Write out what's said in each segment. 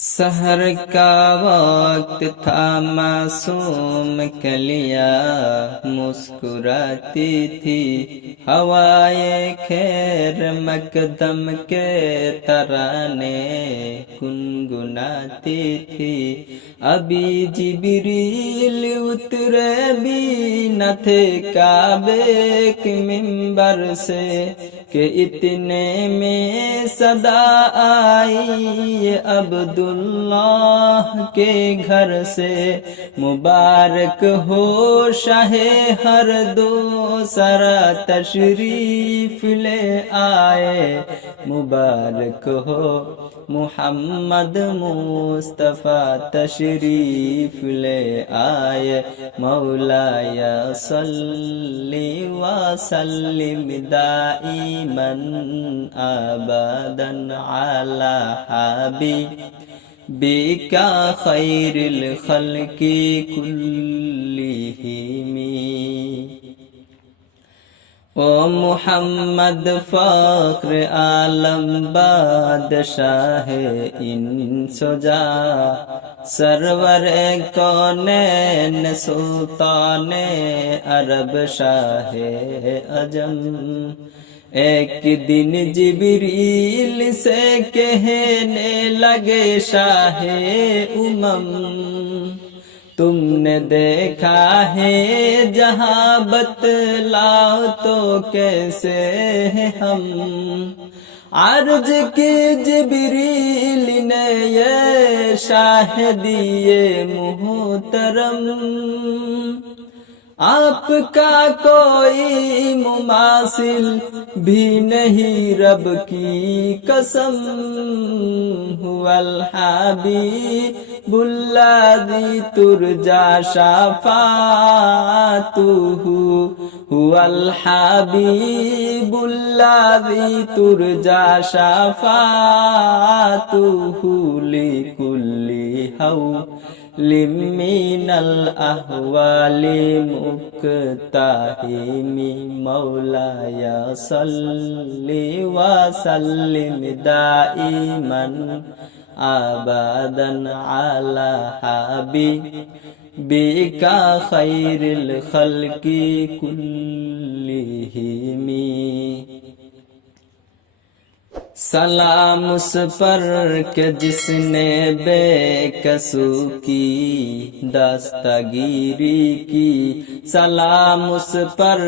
सहर का वक्त था, मासूम कलियां मुस्कुराती थी। हवाए खैर मकदम के तराने गुनगुनाती थी। अभी जिब्रील उतरे भी न थे काबे के मिंबर से कि इतने में सदा आई अब्दुल्लाह के घर से। मुबारक हो शाहे हर दो सरा तशरीफ ले आए। मुबारक हो मुहम्मद मुस्तफ़ा तशरीफ ले आए। मौलाया सल्ली व सल्लिम दाइमन अबदन अला हबीबिका खैरिल खल्क़ि कुल्लिहिमी। ओ मुहम्मद फ़ख्र आलम बादशाह इंसोजा सरवर कौनैन सुल्ताने अरब शाहे अजम। एक दिन जिब्रील से कहने लगे शाहे उमम, तुमने देखा है जहां बतलाओ तो कैसे हैं हम। अर्ज की जिब्रील ने ये शाह दिए मुहतरम, आपका कोई मुमासिल भी नहीं रब की कसम। हुवल हबीबुल्लाज़ी तुरजा शफ़ाअतुहु। हुवल हबीबुल्लाज़ी तुरजा शफ़ाअतुहु लिकुल्ली लिमिनल अहवाली मुक्ताहिमी। मौलाया सल्ली व सल्लिम दाइमन अबदन अला हबीबिका खैरिल खल्क़ि कुल्लिहिमी। सलाम उस पर के जिसने बेकसू की दास्तागिरी की। सलाम उस पर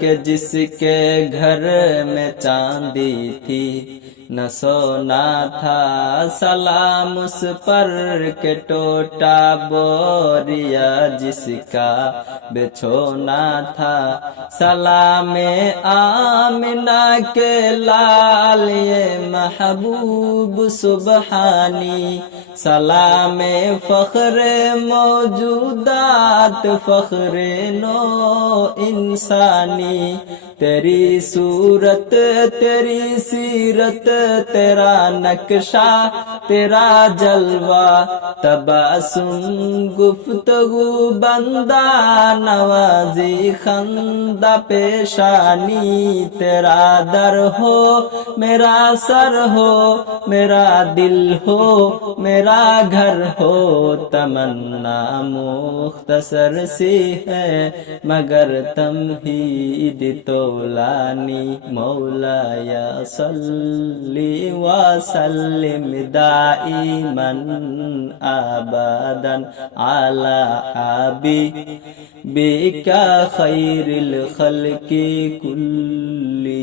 के जिसके घर में चांदी थी न सोना था। सलाम उस पर के टोटा बोरिया जिसका बिछोना था। सलामे आमिना के लाल ये महबूब सुबहानी। सलामे फ़ख्रे मौजूदात फ़ख्रे नो इंसानी। तेरी सूरत तेरी सीरत तेरा नक्शा तेरा जलवा। तबासुम गुफ्तगू बंदा नवाजी खंदा पेशानी। तेरा दर हो मेरा सर हो मेरा दिल हो मेरा घर हो। तमन्ना मुख्तसर सी है मगर तमहीद तोलानी। मौलाया सल्ली व सल्लिम दाइमन अबदन अला हबीबिका खैरिल खल्क़ि कुल्लिहिमी।